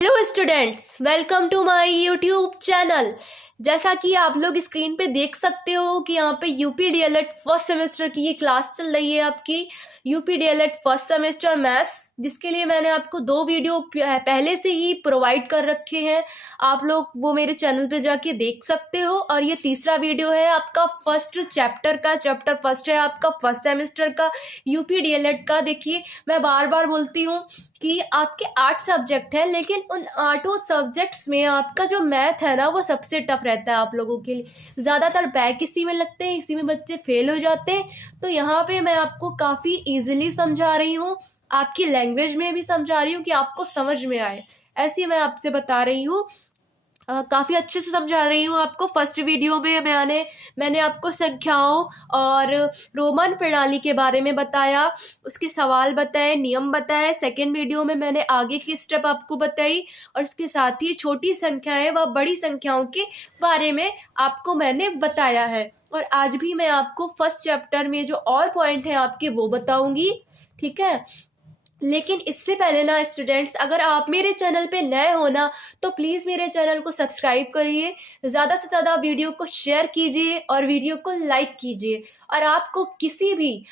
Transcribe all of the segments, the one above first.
Hello students, welcome to my YouTube channel. जैसा कि आप लोग स्क्रीन पे देख सकते हो कि यहाँ पे यूपी डीएलएड फर्स्ट सेमेस्टर की ये क्लास चल रही है, आपकी UP DElEd first semester maths, जिसके लिए मैंने आपको 2 वीडियो पहले से ही प्रोवाइड कर रखे हैं। आप लोग वो मेरे चैनल पे जाके देख सकते हो। और ये तीसरा वीडियो है आपका फर्स्ट चैप्टर का, चैप्टर फर्स्ट है आपका फर्स्ट सेमेस्टर का यूपी डीएलएड का। देखिए, मैं बार बार बोलती हूँ कि आपके 8 सब्जेक्ट हैं, लेकिन उन 8 सब्जेक्ट्स में आपका जो मैथ है ना, वो सबसे टफ रहता है आप लोगों के लिए। ज़्यादातर बैक इसी में लगते हैं, इसी में बच्चे फेल हो जाते हैं। तो यहाँ पे मैं आपको काफ़ी इजीली समझा रही हूँ, आपकी लैंग्वेज में भी समझा रही हूँ कि आपको समझ में आए, ऐसी मैं आपसे बता रही हूँ। काफ़ी अच्छे से समझा रही हूँ आपको। फर्स्ट वीडियो में मैंने आपको संख्याओं और रोमन प्रणाली के बारे में बताया, उसके सवाल बताए, नियम बताए। सेकंड वीडियो में मैंने आगे की स्टेप आपको बताई, और उसके साथ ही छोटी संख्याएं व बड़ी संख्याओं के बारे में आपको मैंने बताया है। और आज भी मैं आपको फर्स्ट चैप्टर में जो और पॉइंट हैं आपके वो बताऊंगी, ठीक है। लेकिन इससे पहले ना स्टूडेंट्स, अगर आप मेरे चैनल पे नए हो ना, तो प्लीज़ मेरे चैनल को सब्सक्राइब करिए, ज़्यादा से ज़्यादा वीडियो को शेयर कीजिए और वीडियो को लाइक कीजिए। और आपको किसी भी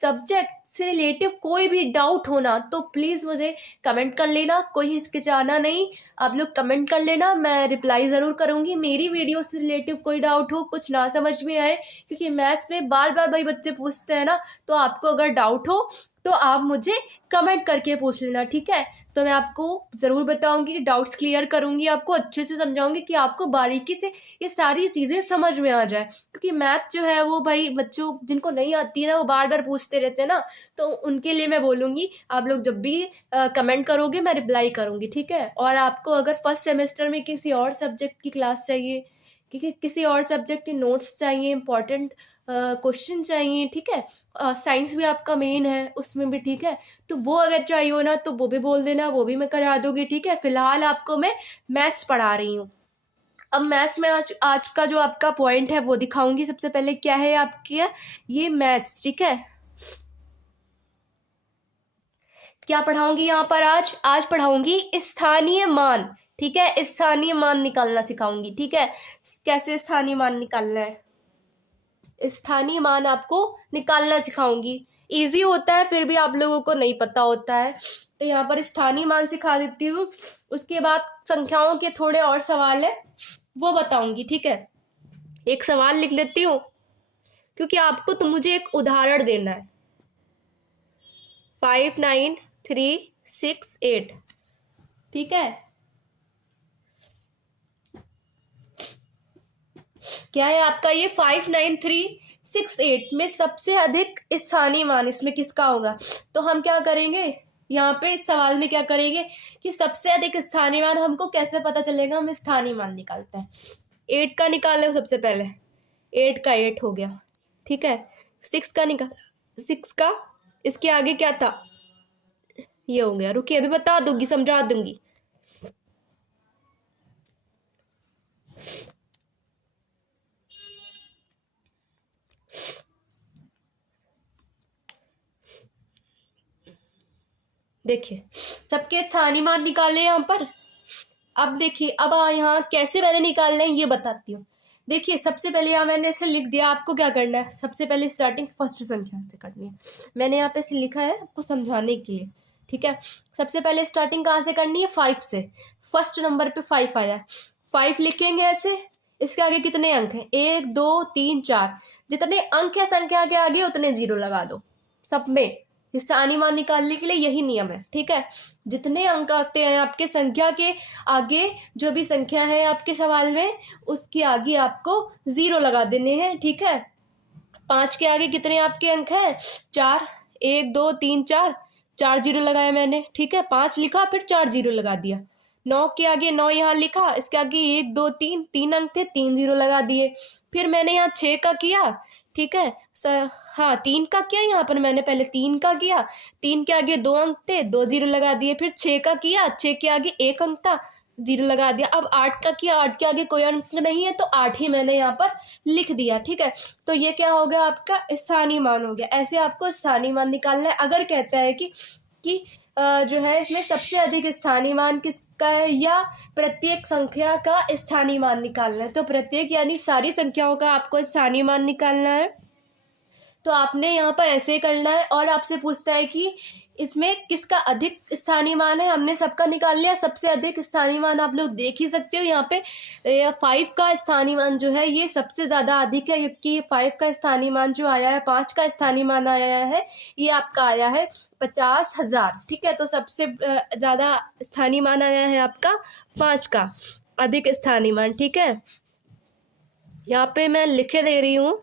सब्जेक्ट से रिलेटिव कोई भी डाउट होना तो प्लीज़ मुझे कमेंट कर लेना, कोई हिचकिचाना नहीं। आप लोग कमेंट कर लेना, मैं रिप्लाई ज़रूर करूँगी। मेरी वीडियो से रिलेटिव कोई डाउट हो, कुछ ना समझ में आए, क्योंकि मैथ्स में बार बार भाई बच्चे पूछते हैं ना, तो आपको अगर डाउट हो तो आप मुझे कमेंट करके पूछ लेना, ठीक है। तो मैं आपको ज़रूर बताऊंगी, डाउट्स क्लियर करूंगी, आपको अच्छे से समझाऊंगी कि आपको बारीकी से ये सारी चीज़ें समझ में आ जाए। क्योंकि मैथ जो है वो भाई बच्चों जिनको नहीं आती है ना, वो बार बार पूछते रहते हैं ना, तो उनके लिए मैं बोलूँगी आप लोग जब भी कमेंट करोगे मैं रिप्लाई करूँगी, ठीक है। और आपको अगर फर्स्ट सेमेस्टर में किसी और सब्जेक्ट की क्लास चाहिए, किसी और सब्जेक्ट के नोट्स चाहिए, इंपॉर्टेंट क्वेश्चन चाहिए, ठीक है, साइंस भी आपका मेन है उसमें भी, ठीक है, तो वो अगर चाहिए हो ना तो वो भी बोल देना, वो भी मैं करा दूंगी, ठीक है। फिलहाल आपको मैं मैथ्स पढ़ा रही हूँ। अब मैथ्स में आज का जो आपका पॉइंट है वो दिखाऊंगी। सबसे पहले क्या है आपके ये मैथ्स, ठीक है। क्या पढ़ाऊंगी यहाँ पर? आज पढ़ाऊंगी स्थानीय मान, ठीक है। स्थानीय मान निकालना सिखाऊंगी, ठीक है। कैसे स्थानीय मान निकालना है, स्थानीय मान आपको निकालना सिखाऊंगी। इजी होता है, फिर भी आप लोगों को नहीं पता होता है, तो यहाँ पर स्थानीय मान सिखा देती हूँ। उसके बाद संख्याओं के थोड़े और सवाल है वो बताऊंगी, ठीक है। एक सवाल लिख लेती हूँ, क्योंकि आपको तो मुझे एक उदाहरण देना है। 59368, ठीक है। क्या है आपका ये 59368 में सबसे अधिक स्थानीय मान इसमें किसका होगा? तो हम क्या करेंगे यहाँ पे इस सवाल में, क्या करेंगे कि सबसे अधिक स्थानीय मान हमको कैसे पता चलेगा? हम स्थानीय मान निकालते हैं। 8 का निकाले सबसे पहले, 8 का 8 हो गया, ठीक है। 6 का निकाल, 6 का इसके आगे क्या था, ये हो गया। रुकिए अभी बता दूंगी, समझा दूंगी। देखिए, सबके स्थानीय मान निकाले यहाँ पर। अब देखिए, अब यहाँ कैसे मैंने निकालना है ये बताती हूँ। देखिए, सबसे पहले यहाँ मैंने इसे लिख दिया। आपको क्या करना है, सबसे पहले स्टार्टिंग फर्स्ट संख्या से करनी है। मैंने यहाँ पे इसे लिखा है आपको समझाने के लिए, ठीक है। सबसे पहले स्टार्टिंग कहाँ से करनी है? 5 से। फर्स्ट नंबर पे 5 आया, 5 लिखेंगे ऐसे। इसके आगे कितने अंक हैं? 1 2 3 4। जितने अंक है संख्या के आगे उतने 0 लगा दो सब में। स्थानीय मान निकालने के लिए यही नियम है, ठीक है। जितने अंक आते हैं आपके संख्या के आगे, जो भी संख्या है आपके सवाल में, उसके आगे आपको 0 लगा देने हैं, ठीक है। 5 के आगे कितने आपके अंक हैं? 4। 1 2 3 4, 4 0 लगाया मैंने, ठीक है। 5 लिखा, फिर 4 0 लगा दिया। 9 के आगे 9 यहाँ लिखा, इसके आगे 1 2 3, 3 अंक थे, 3 0 लगा दिए। फिर मैंने यहाँ 6 का किया, ठीक है। हाँ, 3 का किया यहाँ पर मैंने, पहले 3 का किया, 3 के आगे 2 अंक थे, 2 0 लगा दिए। फिर 6 का किया, 6 के आगे 1 अंक था, 0 लगा दिया। अब 8 का किया, 8 के आगे कोई अंक नहीं है, तो 8 ही मैंने यहाँ पर लिख दिया, ठीक है। तो ये क्या हो गया? आपका स्थानीय मान हो गया। ऐसे आपको स्थानीय मान निकालना है। अगर कहता है कि जो है इसमें सबसे अधिक स्थानीय मान किसका है, या प्रत्येक संख्या का स्थानीय मान निकालना है। तो प्रत्येक यानी सारी संख्याओं का आपको स्थानीय मान निकालना है। तो आपने यहाँ पर ऐसे ही करना है। और आपसे पूछता है कि इसमें किसका अधिक स्थानीय मान है। हमने सबका निकाल लिया, सबसे अधिक स्थानीय मान आप लोग देख ही सकते हो यहाँ पे 5 का स्थानीय मान जो है ये सबसे ज़्यादा अधिक है, क्योंकि 5 का स्थानीय मान जो आया है, 5 का स्थानीय मान आया है, ये आपका आया है 50,000। ठीक है, तो सबसे ज़्यादा स्थानीय मान आया है आपका 5 का अधिक स्थानीय मान। ठीक है, यहाँ पे मैं लिखे दे रही हूँ।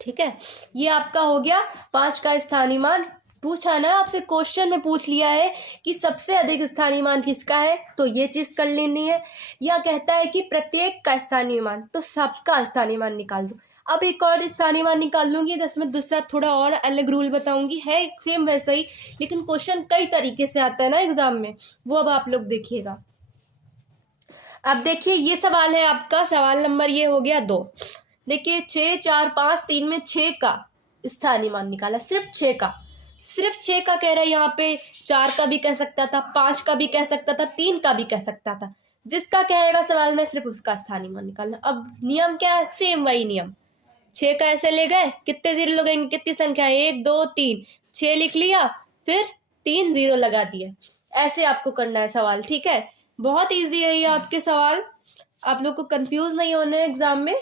ठीक है, ये आपका हो गया 5 का स्थानीय मान। पूछा ना आपसे, क्वेश्चन में पूछ लिया है कि सबसे अधिक स्थानीय मान किसका है, तो ये चीज कर लेनी है। या कहता है कि प्रत्येक का स्थानीय मान, तो सबका स्थानीय मान निकाल दो। अब एक और स्थानीय मान निकाल लूंगी, जिसमें दूसरा थोड़ा और अलग रूल बताऊंगी, है सेम वैसा ही, लेकिन क्वेश्चन कई तरीके से आता है ना एग्जाम में, वो अब आप लोग देखिएगा। अब देखिए ये सवाल है आपका, सवाल नंबर ये हो गया 2। देखिए 6, 4, 5, 3 में 6 का स्थानीय मान निकाला, सिर्फ 6 का, सिर्फ 6 का कह रहा है। यहाँ पे 4 का भी कह सकता था, 5 का भी कह सकता था, 3 का भी कह सकता था। जिसका कहेगा सवाल में सिर्फ उसका स्थानीय मान निकालना। अब नियम क्या है, सेम वही नियम। 6 का ऐसे ले गए, कितने जीरो लगेंगे, कितनी संख्या है, 1, 2, 3, 6 लिख लिया, फिर 3 जीरो लगा दिए। ऐसे आपको करना है सवाल। ठीक है, बहुत ईजी है ये आपके सवाल, आप लोग को कंफ्यूज नहीं होना है एग्जाम में।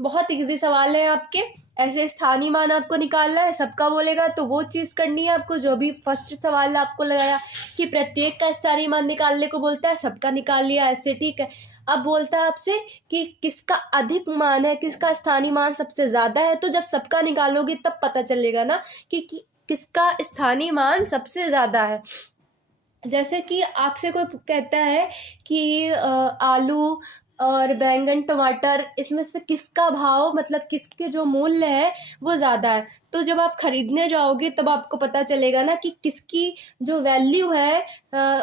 बहुत इजी सवाल है आपके। ऐसे स्थानीय मान आपको निकालना है, सबका बोलेगा तो वो चीज़ करनी है आपको, जो भी फर्स्ट सवाल आपको लगाया कि प्रत्येक का स्थानीय मान निकालने को बोलता है, सबका निकाल लिया ऐसे। ठीक है, अब बोलता है आपसे कि किसका अधिक मान है, किसका स्थानीय मान सबसे ज़्यादा है। तो जब सबका निकालोगे तब पता चलेगा ना कि किसका स्थानीय मान सबसे ज़्यादा है। जैसे कि आपसे कोई कहता है कि आलू और बैंगन, टमाटर, इसमें से किसका भाव, मतलब किसके जो मूल्य है वो ज़्यादा है। तो जब आप खरीदने जाओगे तब आपको पता चलेगा ना कि किसकी जो वैल्यू है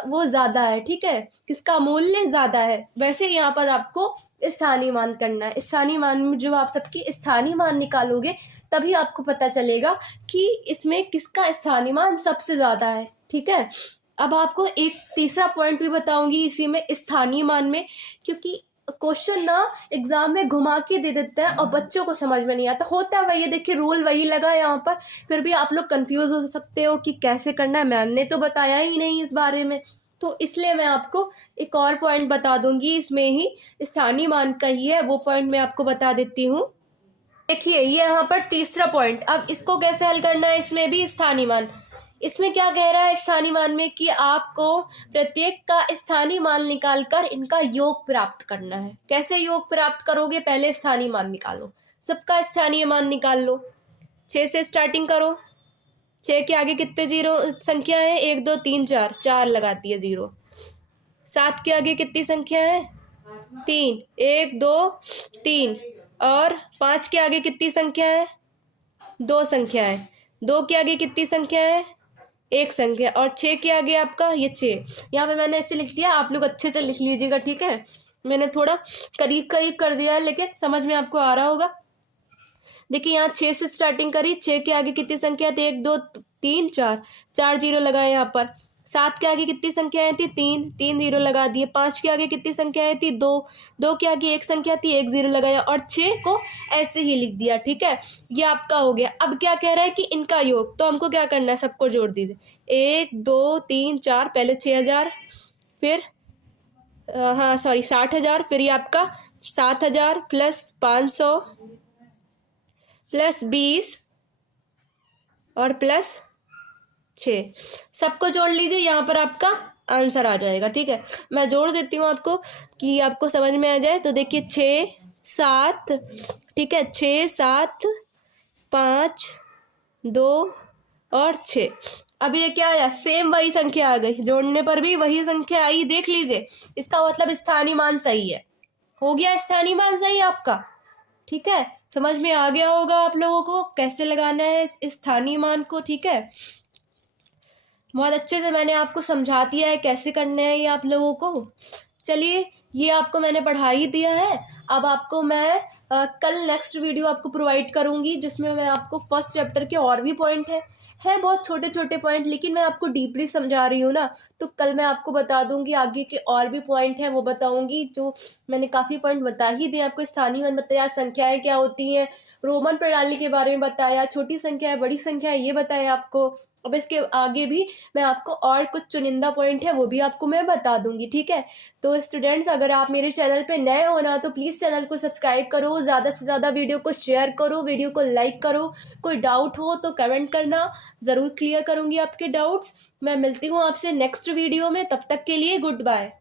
वो ज़्यादा है। ठीक है, किसका मूल्य ज़्यादा है। वैसे यहाँ पर आपको स्थानीय मान करना है। स्थानीय मान में जो आप सबकी स्थानीय मान निकालोगे तभी आपको पता चलेगा कि इसमें किसका स्थानीय मान सबसे ज़्यादा है। ठीक है, अब आपको एक तीसरा पॉइंट भी बताऊंगी इसी में, स्थानीय मान में, क्योंकि क्वेश्चन ना एग्जाम में घुमा के दे देता है और बच्चों को समझ में नहीं आता। होता है वही, देखिए रूल वही लगा है यहाँ पर, फिर भी आप लोग कंफ्यूज हो सकते हो कि कैसे करना है। मैम ने तो बताया ही नहीं इस बारे में, तो इसलिए मैं आपको एक और पॉइंट बता दूंगी, इसमें ही स्थानीय मान का ही है, वो पॉइंट मैं आपको बता देती हूँ। देखिए ये यहाँ पर तीसरा पॉइंट, अब इसको कैसे हल करना है, इसमें भी स्थानीय मान। इसमें क्या कह रहा है स्थानीय मान में कि आपको प्रत्येक का स्थानीय मान निकालकर इनका योग प्राप्त करना है। कैसे योग प्राप्त करोगे, पहले स्थानीय मान निकालो, सबका स्थानीय मान निकाल लो। 6 से स्टार्टिंग करो, 6 के आगे कितने जीरो संख्या है, 1, 2, 3, 4, 4 लगाती है जीरो। 7 के आगे कितनी संख्या है, 3, 1, 2, 3। और 5 के आगे कितनी संख्या है, 2 संख्या है। 2 के आगे कितनी संख्या है, 1 संख्या। और 6 के आगे आपका ये 6, यहाँ पे मैंने ऐसे लिख दिया, आप लोग अच्छे से लिख लीजिएगा। ठीक है, मैंने थोड़ा करीब करीब कर दिया है, लेकिन समझ में आपको आ रहा होगा। देखिए यहाँ 6 से स्टार्टिंग करी, 6 के आगे कितनी संख्या थी, 1, 2, 3, 4, 4 जीरो लगाए यहाँ पर। 7 के आगे कितनी संख्याएं थी, 3, 3 जीरो लगा दिए। 5 के आगे कितनी संख्याएं थी, 2, 2 के आगे 1 संख्या थी, 1 जीरो लगाया। और 6 को ऐसे ही लिख दिया। ठीक है, ये आपका हो गया। अब क्या कह रहा है कि इनका योग, तो हमको क्या करना है, सबको जोड़ दीजिए। 1, 2, 3, 4, पहले 6,000, फिर 60,000, फिर ये आपका 7,000 प्लस 500 प्लस 20 और प्लस 6, सबको जोड़ लीजिए, यहाँ पर आपका आंसर आ जाएगा। ठीक है, मैं जोड़ देती हूँ आपको कि आपको समझ में आ जाए। तो देखिए 6, 7, ठीक है, 6, 7, 5, 2 और 6। अब ये क्या आया, सेम वही संख्या आ गई, जोड़ने पर भी वही संख्या आई, देख लीजिए। इसका मतलब स्थानीय मान सही है, हो गया स्थानीय मान सही आपका। ठीक है, समझ में आ गया होगा आप लोगों को कैसे लगाना है इस स्थानीय मान को। ठीक है, बहुत अच्छे से मैंने आपको समझा दिया है कैसे करना है ये आप लोगों को। चलिए, ये आपको मैंने पढ़ा ही दिया है। अब आपको मैं कल नेक्स्ट वीडियो आपको प्रोवाइड करूँगी, जिसमें मैं आपको फर्स्ट चैप्टर के और भी पॉइंट हैं बहुत छोटे छोटे पॉइंट, लेकिन मैं आपको डीपली समझा रही हूँ ना, तो कल मैं आपको बता दूँगी आगे के और भी पॉइंट हैं वो बताऊँगी। जो मैंने काफ़ी पॉइंट बता ही दिए आपको, स्थानीय मान बताया, संख्याएँ क्या होती हैं, रोमन प्रणाली के बारे में बताया, छोटी संख्या है बड़ी संख्या है ये बताया आपको। अब इसके आगे भी मैं आपको और कुछ चुनिंदा पॉइंट है वो भी आपको मैं बता दूंगी, ठीक है। तो स्टूडेंट्स, अगर आप मेरे चैनल पे नए हो ना, तो प्लीज़ चैनल को सब्सक्राइब करो, ज़्यादा से ज़्यादा वीडियो को शेयर करो, वीडियो को लाइक करो। कोई डाउट हो तो कमेंट करना, ज़रूर क्लियर करूँगी आपके डाउट्स। मैं मिलती हूँ आपसे नेक्स्ट वीडियो में, तब तक के लिए गुड बाय।